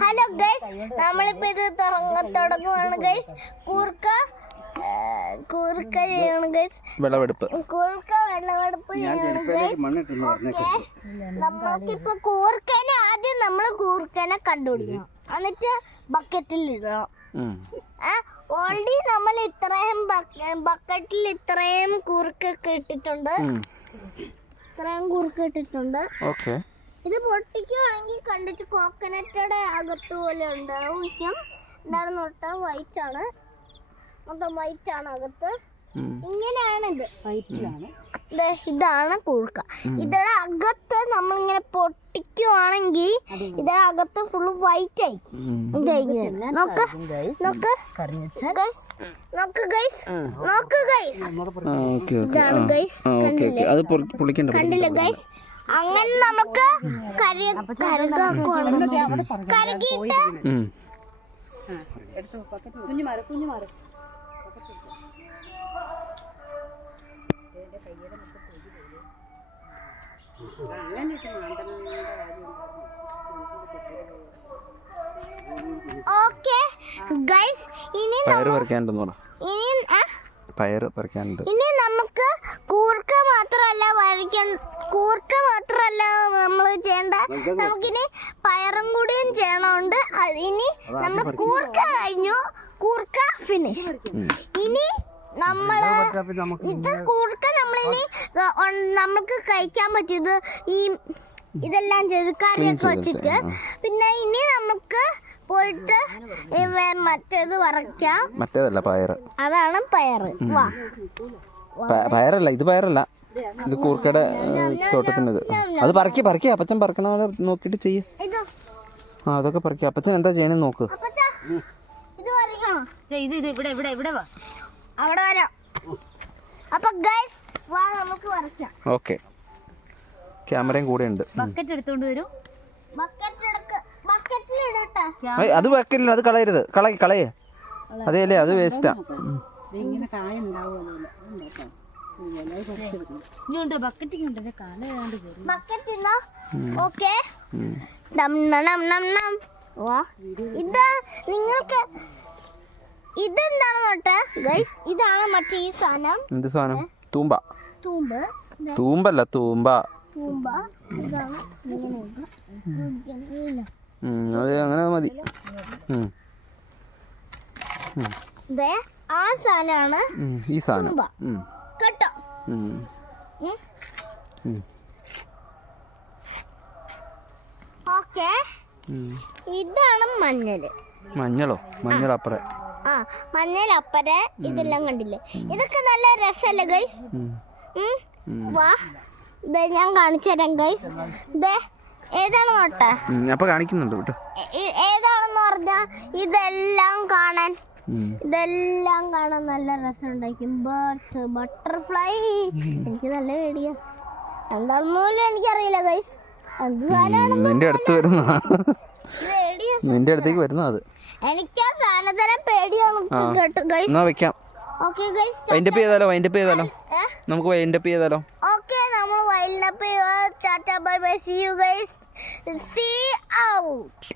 Hello guys നമ്മളിപ്പോ ഇത് തുറങ്ങ തുടങ്ങുവാണ് guys കൂർക്ക കൂർക്ക ചെയ്യണം ഗൈസ് വിളവെടുപ്പ്. കൂർക്ക വിളവെടുപ്പ് ചെയ്യണം ഗൈസ് നമ്മൾക്കിപ്പോ കൂർക്കനെ ആദ്യം നമ്മൾ കൂർക്കനെ കണ്ടുപിടിക്കണം. എന്നിട്ട് ബക്കറ്റിൽ ഇടണം. ഓൾറെഡി നമ്മൾ ഇത്രയും ബക്കറ്റിൽ ഇത്രയും കൂർക്കൊക്കെ ഇട്ടിട്ടുണ്ട്. ഇത്രയും കൂർക്ക ഇട്ടിട്ടുണ്ട്. ഓക്കെ. ഇത് പൊട്ടിക്കുവാണെങ്കിൽ കണ്ടിട്ട് കോക്കനറ്റയുടെ അകത്ത് പോലെ ഉണ്ടാവും. എന്താണെന്ന് പറഞ്ഞാൽ വൈറ്റ് ആണ്. മൊത്തം വൈറ്റ് ആണ് അകത്ത്. ഇങ്ങനെയാണ് ഇത് ദേ, ഇതാണ് കൂർക്ക ഇതിയുടെ അകത്ത് നമ്മളിങ്ങനെ പൊട്ടിക്കുവാണെങ്കിൽ ഇതിയുടെ അകത്ത് ഫുള്ള് വൈറ്റ് ആയിരിക്കും. നോക്ക്. നോക്ക്. നോക്ക് ഗൈസ് നോക്ക് ഗൈസ് ആ, ഓക്കെ ഓക്കെ. ഇതാണ് ഗൈസ് കണ്ടില്ലേ? കണ്ടില്ല ഗൈസ് അങ്ങനെ നമുക്ക്. ഓക്കെ. ഗൈസ് ഇനി ന- പയറ് പറിക്കാനുണ്ടെന്ന് പറ. ഇനി ആ, പയറ് പറിക്കാനുണ്ട്. ഇനി നമുക്ക് കൂർ കൂർക്ക മാത്രമല്ല നമ്മൾ ചെയ്യേണ്ട. നമുക്കിനി പയറും കൂടിയും ചെയ്യണമുണ്ട് ഇനി നമ്മൾ കൂർക്ക കഴിഞ്ഞു. കൂർക്ക ഫിനിഷ് ഇനി നമ്മൾ ഇത് കൂർക്ക നമ്മളിനി നമുക്ക് കഴിക്കാൻ പറ്റിയത് ഈ ഇതെല്ലാം ചെയ്ത് കറിയൊക്കെ വെച്ചിട്ട് പിന്നെ ഇനി നമുക്ക് പോയിട്ട് മറ്റേത് വറക്കാം മറ്റേതല്ല പയറ്. അതാണ് പയറ്. വാ. പയറല്ല ഇത് പയറല്ല. ഇത് കൂർക്കയുടെ തോട്ടത്തിനത്. അത് പറക്കി പറക്കി. അപ്പച്ചൻ പറക്കണ പോലെ നോക്കിയിട്ട് ചെയ്യ. ആ അതൊക്കെ പറക്കി. അപ്പച്ചൻ എന്താ ചെയ്യണേ നോക്ക്. അപ്പച്ചാ ഇത് വരയ്ക്കണോ ഇത് ഇത് ഇവിടെ ഇവിടെ ഇവിടെ വാ. അവിടെ വരാം. അപ്പൊ ഗൈസ് വാ നമുക്ക് വരയ്ക്കാം ഓക്കെ. ക്യാമറയും കൂടെ ഉണ്ട്. ബക്കറ്റ് എടുത്തോണ്ട് വരൂ. ബക്കറ്റ് എടുക്ക്. ബക്കറ്റിൽ ഇടട്ടെ. ഏയ്, അത് വെക്കില്ല അത് കളയരുത്. കളയ കളയേ. അതേ അല്ലേ? അത് വേസ്റ്റാ ഇങ്ങോട്ട് ബക്കറ്റ് ഇങ്ങോട്ട് കാല ഏതാണ്ട് കയറി ബക്കറ്റ് ഇന്നോ ഓക്കെ നം നം നം നം വാ. ഇത് നിങ്ങൾക്ക് ഇതെന്താണ് നോട്ടെ ഗൈസ് ഇതാണ് മറ്റേ ഈ സാധനം. എന്ത് സാധനം? തൂമ്പ. തൂമ്പ. തൂമ്പല്ല തൂമ്പ. തൂമ്പ. അങ്ങനെ മതി. ദേ ആ സാധനമാണ് ഈ സാധനം. ഓക്കെ. ഇതാണ് മഞ്ഞൾ മഞ്ഞളോ? മഞ്ഞൾ അപ്പറേ. ആ മഞ്ഞൾ അപ്പരെ ഇതെല്ലാം കണ്ടില്ലേ? ഇതൊക്കെ നല്ല രസമല്ലേ ഗൈസ്. വാ. ദേ ഞാൻ കാണിച്ചു തരാം ഗൈസ് ദേ ഏതാണ് നോട്ടെ അപ്പൊ കാണിക്കുന്നുണ്ട് കേട്ടോ ഏതാണെന്ന് പറഞ്ഞാ ഇതെല്ലാം കാണാൻ. ഇതെല്ലാം കാണാൻ നല്ല രസം ഉണ്ടായിരിക്കും. Birds butterfly. എനിക്ക് നല്ല പേടിയാ. എന്താണെന്ന് പോലും എനിക്കറിയില്ല ഗൈസ് നിന്റെ അടുത്ത് വരുന്ന നിന്റെ അടുത്തേക്ക് വരുന്ന അത്. എനിക്ക് ആ സാധനം പേടിയാണ്. വെക്കാം. ഓക്കെ ഗൈസ് വൈൻഡപ്പ് ചെയ്താലോ വൈൻഡപ്പ് ചെയ്താലോ? ഏഹ് നമുക്ക് വൈൻഡപ്പ് ചെയ്താലോ? ഓക്കെ നമ്മൾ Tata bye bye see you guys see out